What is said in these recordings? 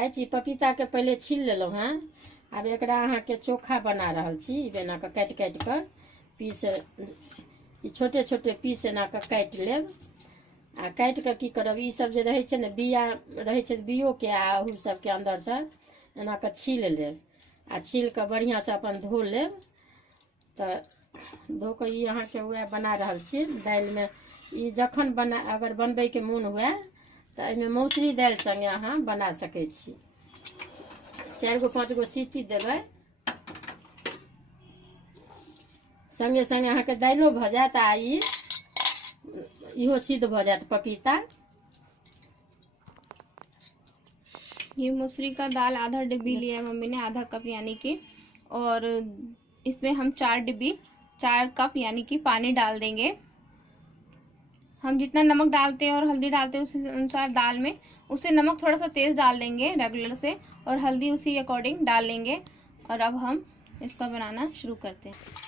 अछि। पपीता के पहले छील लेलहुँ हैं। आब एकरा अहाँ के चोखा बना रहल छी। एना के काटि काटि कऽ पीस, छोटे छोटे पीस एना के काटि लेब। आ काटि कऽ की करब, ई सब जे रहै छै ने बिया रहै छै बियो के, आ ओहू सब के अंदर से एना के छील लेब। आ छील कऽ बढ़िया से अपन धो लेब। तऽ धो कऽ ई अहाँ के वएह बना रहल छी दालि में। ई जखन अगर बनबै के मोन हुए तऽ एहिमे मौसरी दालि संगे अहाँ बना सकै छी। 4 गो 5 गो सीटी देबै, संगे संगे अहाँ के दालियो भऽ जायत आ इहो सिद्ध भऽ जायत पपीता। ये मसूरी का दाल आधा डिब्बी लिया है मम्मी ने, आधा कप यानी कि, और इसमें हम 4 कप यानी कि पानी डाल देंगे। हम जितना नमक डालते हैं और हल्दी डालते हैं उसी अनुसार दाल में, उससे नमक थोड़ा सा तेज डाल देंगे रेगुलर से, और हल्दी उसी अकॉर्डिंग डाल लेंगे। और अब हम इसका बनाना शुरू करते हैं।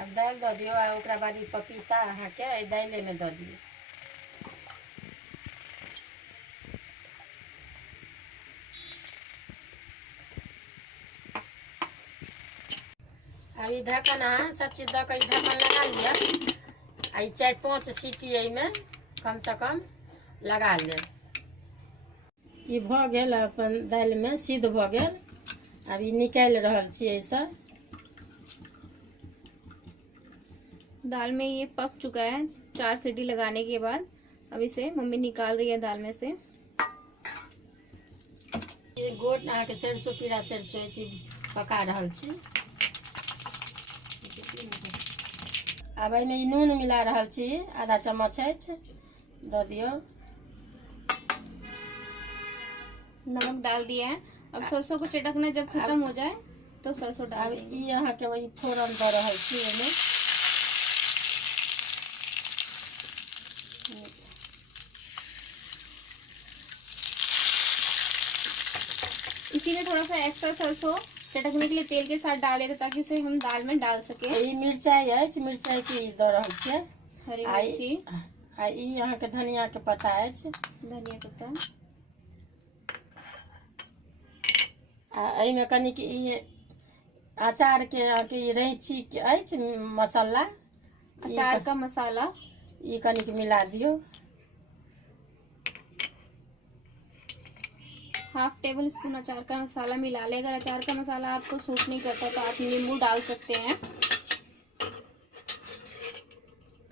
अब दालि दऽ दियौ आ ओकरा बाद ई पपीता अहाँ के एहि दालिए में दऽ दियौ। अब ई ढक्कन अहाँ सब चीज दऽ कऽ ई ढक्कन लगा लिअ। आ ई 4-5 सीटी एहिमे कम से कम लगा लेब। ई भऽ गेल अपन दालि में सिद्ध भऽ गेल। अब ई निकालि रहल छी एहिसँ। दाल में ये पक चुका है 4 सीटी लगाने के बाद। अब इसे मम्मी निकाल रही है दाल में से। ये गोट अहाँ के सरसों पीरा सरसों अछि, पका रहल छी। अब एहिमे ई नून मिला रहल छी, आधा चम्मच अछि, दऽ दियौ। नमक डाल दिया है। अब सरसों को चटकना जब खत्म हो जाए तो सरसों डाल देंगे। अब ई अहाँ के वही फोरन दऽ रहल छी एहिमे। इसी में थोड़ा सा एक्स्ट्रा सरसों चटकने के लिए तेल के साथ डाले थे ताकि उसे हम दाल में डाल सके। ई मिरचाई अछि, मिरचाई के दऽ रहल छियै। हरी मिर्ची आ ई अहाँ के धनिया के पत्ता अछि, धनिया पत्ता। आ एहिमे कनिक ई अचार के रैंची के अछि मसाला, अचार का मसाला, ई कनिक मिला दियो। ½ टेबल स्पून अचार का मसाला मिला ले। अगर अचार का मसाला आपको सूट नहीं करता तो आप नींबू डाल सकते हैं।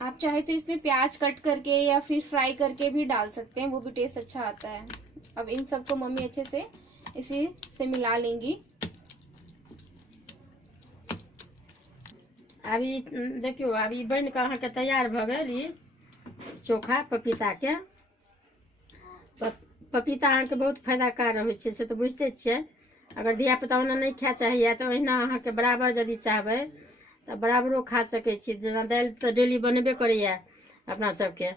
आप चाहे तो इसमें प्याज कट करके या फिर फ्राई करके भी डाल सकते हैं, वो भी टेस्ट अच्छा आता है। अब इन सबको मम्मी अच्छे से इसी से मिला लेंगी। अभी देखियो, अभी बन के अहाँ के तैयार भऽ गेल ई चोखा पपीता के। पपीता अहाँ के बहुत फायदाकार होइ छै, से तऽ बुझते छियै। अगर धियापुता ओना नहि खाय चाहिए तऽ ओहिना अहाँ के बराबर यदि चाहबै तऽ बराबरो खा सकै छी। जेना दालि तऽ डेली बनबे करैया अपना सबके,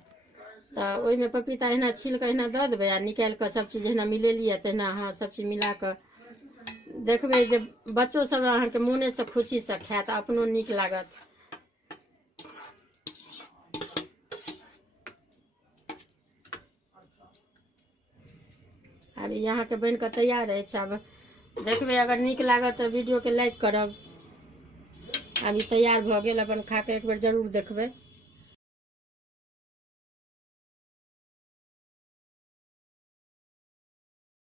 तऽ ओहिमे पपीता अहिना छील कऽ अहिना दऽ देबै आ निकालि कऽ सब चीज अहिना मिलेलियै। तहिना अहाँ सब चीज मिला कऽ देखबै जे बच्चो सब अहाँ के मोने से खुशी से खायत, अपनो नीक लागत। अब यहाँ के बन कऽ तैयार अछि। अब देखबै अगर नीक लागत तऽ वीडियो के लाइक करब। अब ई तैयार भऽ गेल, अपन खा के एक बेर जरूर देखबै।